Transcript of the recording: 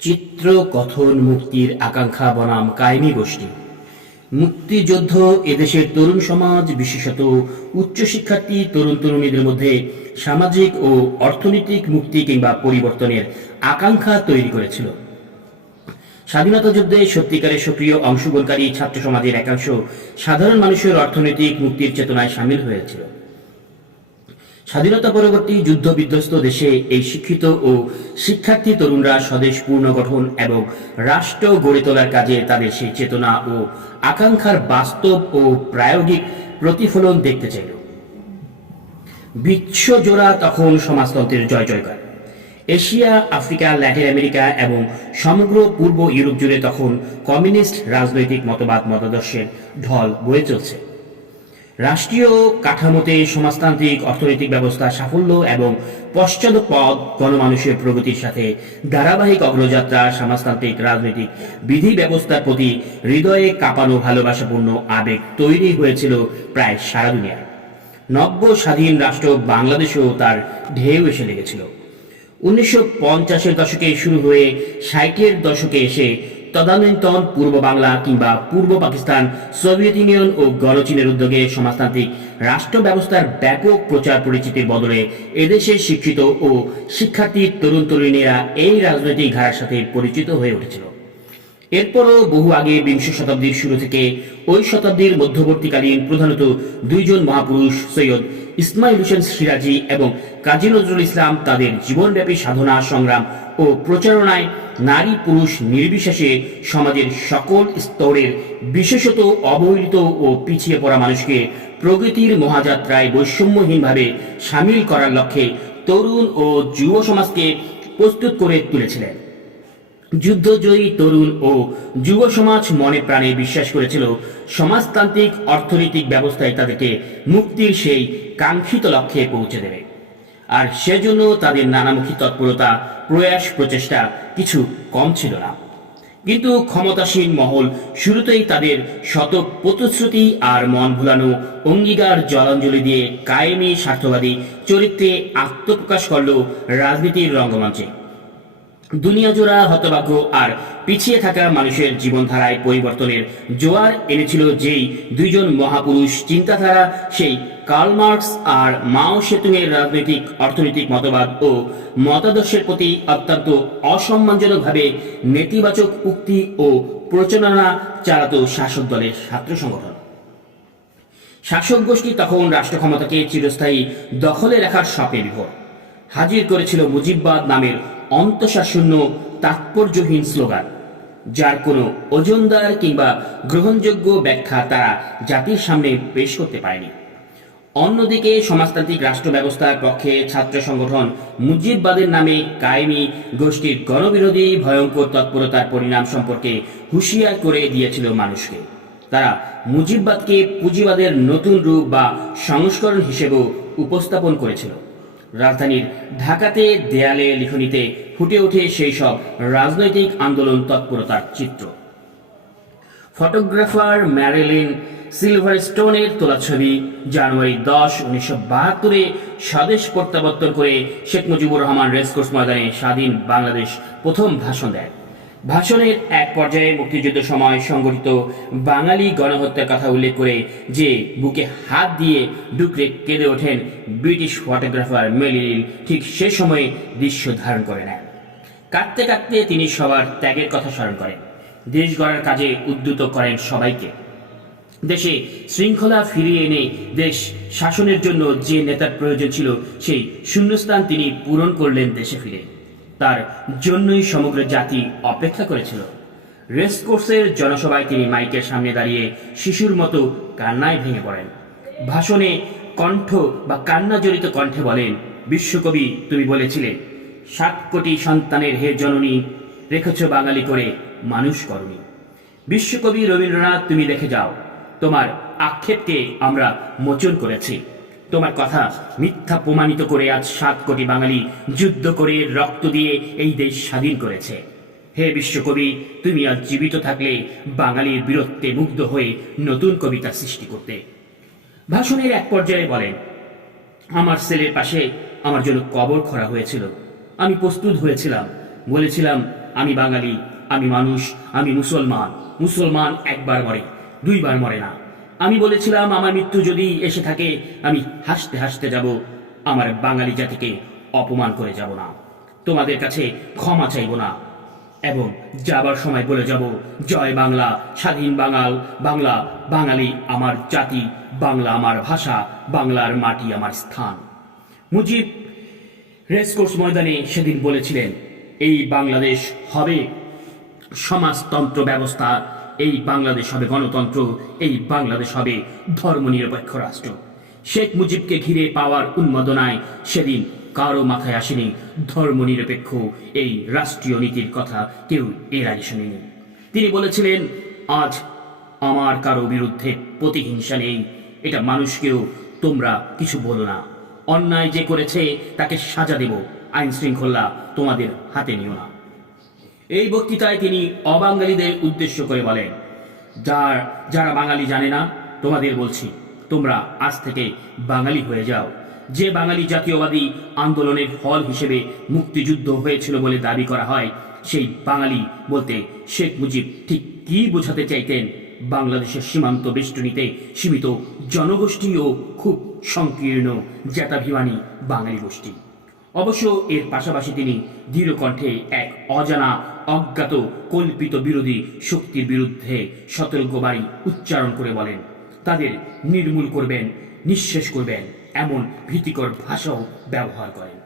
চিত্র কথন মুক্তির আকাঙ্ক্ষা বনাম কায়েমি গোষ্ঠী। মুক্তিযুদ্ধ এদেশের তরুণ সমাজ, বিশেষত উচ্চশিক্ষার্থী তরুণ তরুণীদের মধ্যে সামাজিক ও অর্থনৈতিক মুক্তি কিংবা পরিবর্তনের আকাঙ্ক্ষা তৈরি করেছিল। স্বাধীনতা যুদ্ধে সত্যিকারের সক্রিয় অংশগ্রহণকারী ছাত্র সমাজের একাংশ সাধারণ মানুষের অর্থনৈতিক মুক্তির চেতনায় সামিল হয়েছিল। স্বাধীনতা পরবর্তী যুদ্ধ বিধ্বস্ত দেশে এই শিক্ষিত ও শিক্ষার্থী তরুণরা স্বদেশ পুনর্গঠন এবং রাষ্ট্র গড়ে তোলার কাজে তাদের সেই চেতনা ও আকাঙ্ক্ষার বাস্তব ও প্রায়োগিক প্রতিফলন দেখতে চাইল। বিশ্বজোড়া তখন সমাজতন্ত্রের জয় জয়কার। এশিয়া, আফ্রিকা, ল্যাটিন আমেরিকা এবং সমগ্র পূর্ব ইউরোপ জুড়ে তখন কমিউনিস্ট রাজনৈতিক মতবাদ মতাদর্শের ঢল বয়ে চলছে। রাষ্ট্রীয় কাঠামোতে সমাজতান্ত্রিক অর্থনৈতিক ব্যবস্থা সাফল্য এবং পশ্চাৎপদ গণমানুষের প্রগতির সাথে ধারাবাহিক অগ্রযাত্রা, সমাজতান্ত্রিক, রাজনৈতিক বিধি ব্যবস্থার প্রতি হৃদয়ে কাঁপানো ভালোবাসাপূর্ণ আবেগ তৈরি হয়েছিল প্রায় সারা দুনিয়ায়। নব্য স্বাধীন রাষ্ট্র বাংলাদেশেও তার ঢেউ এসে লেগেছিল। উনিশশো পঞ্চাশের দশকে শুরু হয়ে ষাটের দশকে এসে তদানীন্তন পূর্ব বাংলা কিংবা পূর্ব পাকিস্তান, সোভিয়েত ইউনিয়ন ও গণচীনের উদ্যোগে সমাজতান্ত্রিক রাষ্ট্র ব্যবস্থার ব্যাপক প্রচার পরিচিতির বদলে এদেশের শিক্ষিত ও শিক্ষার্থী, তরুণ, তরুণীরা এই রাজনৈতিক ধারার সাথে পরিচিত হয়ে উঠেছিল। এরপরও বহু আগে বিংশ শতাব্দীর শুরু থেকে ওই শতাব্দীর মধ্যবর্তীকালীন প্রধানত দুইজন মহাপুরুষ সৈয়দ ইসমাইল হোসেন সিরাজি এবং কাজী নজরুল ইসলাম তাদের জীবনব্যাপী সাধনা, সংগ্রাম ও প্রচারণায় নারী পুরুষ নির্বিশেষে সমাজের সকল স্তরের বিশেষত অবহেলিত ও পিছিয়ে পড়া মানুষকে প্রগতির মহাযাত্রায় বৈষম্যহীনভাবে সামিল করার লক্ষ্যে তরুণ ও যুব সমাজকে প্রস্তুত করে তুলেছিলেন। যুদ্ধজয়ী তরুণ ও যুব সমাজ মনে প্রাণে বিশ্বাস করেছিল, সমাজতান্ত্রিক অর্থনৈতিক ব্যবস্থায় তাদেরকে মুক্তির সেই কাঙ্ক্ষিত লক্ষ্যে পৌঁছে দেবে। আর সেজন্য তাদের নানামুখী তৎপরতা, প্রয়াস, প্রচেষ্টা কিছু কম ছিল না। কিন্তু ক্ষমতাসীন মহল শুরুতেই তাদের শত প্রতিশ্রুতি আর মন ভুলানো অঙ্গীকার জলাঞ্জলি দিয়ে কায়েমি স্বার্থবাদী চরিত্রে আত্মপ্রকাশ করল রাজনীতির রঙ্গমঞ্চে। দুনিয়া জোড়া হতভাগ্য আর পিছিয়ে থাকা মানুষের জীবনধারায় পরিবর্তনের জোয়ার এনেছিল যেই দুইজন মহাপুরুষ চিন্তাধারা, সেই কার্ল মার্কস আর মাও সেতুংয়ের রাজনৈতিক, অর্থনৈতিক মতবাদ ও মতাদর্শের প্রতি অত্যন্ত অসম্মানজনকভাবে নেতিবাচক উক্তি ও প্রচারণা চালাত শাসক দলের ছাত্র সংগঠন। শাসক গোষ্ঠী তখন রাষ্ট্র ক্ষমতাকে চিরস্থায়ী দখলে রাখার শপে বিভোর। হাজির করেছিল মুজিববাদ নামের অন্তঃশাসন্য তাৎপর্যহীন স্লোগান, যার কোনো ওজনদার কিংবা গ্রহণযোগ্য ব্যাখ্যা তারা জাতির সামনে পেশ করতে পারেনি। অন্যদিকে সমাজতান্ত্রিক রাষ্ট্র ব্যবস্থার পক্ষে ছাত্র সংগঠন মুজিববাদের নামে কায়েমি গোষ্ঠীর গণবিরোধী ভয়ঙ্কর তৎপরতার পরিণাম সম্পর্কে হুঁশিয়ার করে দিয়েছিল মানুষকে। তারা মুজিববাদকে পুঁজিবাদের নতুন রূপ বা সংস্করণ হিসেবেও উপস্থাপন করেছিল। রাজধানীর ঢাকাতে দেয়ালে লিখনিতে ফুটে ওঠে সেই সব রাজনৈতিক আন্দোলন তৎপরতার চিত্র। ফটোগ্রাফার ম্যারেলিন সিলভার স্টোনের তোলা ছবি জানুয়ারি দশ, উনিশশো বাহাত্তরে স্বদেশ প্রত্যাবর্তন করে শেখ মুজিবুর রহমান রেসকোর্স ময়দানে স্বাধীন বাংলাদেশ প্রথম ভাষণ দেয় ভাষণের এক পর্যায়ে মুক্তিযুদ্ধ সময় সংগঠিত বাঙালি গণহত্যার কথা উল্লেখ করে যে বুকে হাত দিয়ে ডুকরে কেঁদে ওঠেন ব্রিটিশ ফটোগ্রাফার মেলিলিন, ঠিক সে সময়ে দৃশ্য ধারণ করে নেন। কাঁদতে কাঁদতে তিনি সবার ত্যাগের কথা স্মরণ করেন। দেশ গড়ার কাজে উদ্যুত করেন সবাইকে। দেশে শৃঙ্খলা ফিরিয়ে এনে দেশ শাসনের জন্য যে নেতার প্রয়োজন ছিল, সেই শূন্যস্থান তিনি পূরণ করলেন দেশে ফিরে। তার জন্যই সমগ্র জাতি অপেক্ষা করেছিল। রেসকোর্সের জনসভায় তিনি মাইকের সামনে দাঁড়িয়ে শিশুর মতো কান্নায় ভেঙে পড়েন। ভাষণে কণ্ঠ বা কান্না জড়িত কণ্ঠে বলেন, বিশ্বকবি, তুমি বলেছিলে, সাত কোটি সন্তানের হে জননী, রেখেছ বাঙালি করে মানুষ করনি। বিশ্বকবি রবীন্দ্রনাথ, তুমি দেখে যাও, তোমার আক্ষেপকে আমরা মোচন করেছি। তোমার কথা মিথ্যা প্রমাণিত করে আজ সাত কোটি বাঙালি যুদ্ধ করে রক্ত দিয়ে এই দেশ স্বাধীন করেছে। হে বিশ্বকবি, তুমি আজ জীবিত থাকলে বাঙালির বীরত্বে মুগ্ধ হয়ে নতুন কবিতা সৃষ্টি করতে। ভাষণের এক পর্যায়ে বলেন, আমার সেলের পাশে আমার জন্য কবর খরা হয়েছিল। আমি প্রস্তুত হয়েছিলাম। বলেছিলাম, আমি বাঙালি, আমি মানুষ, আমি মুসলমান। মুসলমান একবার মরে, দুইবার মরে না। আমি বলেছিলাম, আমার মৃত্যু যদি এসে থাকে, আমি হাসতে হাসতে যাব। আমার বাঙালি জাতিকে অপমান করে যাব না। তোমাদের কাছে ক্ষমা চাইব না। এবং যাবার সময় বলে যাব, জয় বাংলা, স্বাধীন বাঙাল, বাংলা, বাঙালি আমার জাতি, বাংলা আমার ভাষা, বাংলার মাটি আমার স্থান। মুজিব রেসকোর্স ময়দানে সেদিন বলেছিলেন, এই বাংলাদেশ হবে সমাজতন্ত্র ব্যবস্থা এই বাংলাদেশ হবে গণতন্ত্র, এই বাংলাদেশ হবে ধর্মনিরপেক্ষ রাষ্ট্র। শেখ মুজিবকে ঘিরে পাওয়ার উন্মাদনায় সেদিন কারও মাথায় আসেনি ধর্মনিরপেক্ষ এই রাষ্ট্রীয় নীতির কথা, কেউ এর আগে শোনেনি। তিনি বলেছিলেন, আজ আমার কারও বিরুদ্ধে প্রতিহিংসা নেই। এটা মানুষকেও তোমরা কিছু বলো না। অন্যায় যে করেছে তাকে সাজা দেব। আইন শৃঙ্খলা তোমাদের হাতে নিও না। এই বক্তৃতায় তিনি অবাঙালিদের উদ্দেশ্য করে বলেন, যার, যারা বাঙালি জানে না, তোমাদের বলছি, তোমরা আজ থেকে বাঙালি হয়ে যাও। যে বাঙালি জাতীয়বাদী আন্দোলনের ফল হিসেবে মুক্তিযুদ্ধ হয়েছিল বলে দাবি করা হয়, সেই বাঙালি বলতে শেখ মুজিব ঠিক কি বোঝাতে চাইতেন? বাংলাদেশের সীমান্ত বেষ্টনীতে সীমিত জনগোষ্ঠী ও খুব সংকীর্ণ জ্যাতাভিমানী বাঙালি গোষ্ঠী। অবশ্য এর পাশাপাশি তিনি দৃঢ় কণ্ঠে এক অজানা অজ্ঞাত, কল্পিত বিরোধী শক্তির বিরুদ্ধে সতর্কবাণী উচ্চারণ করে বলেন। তাদের নির্মূল করবেন, নিঃশেষ করবেন, এমন ভীতিকর ভাষাও ব্যবহার করেন।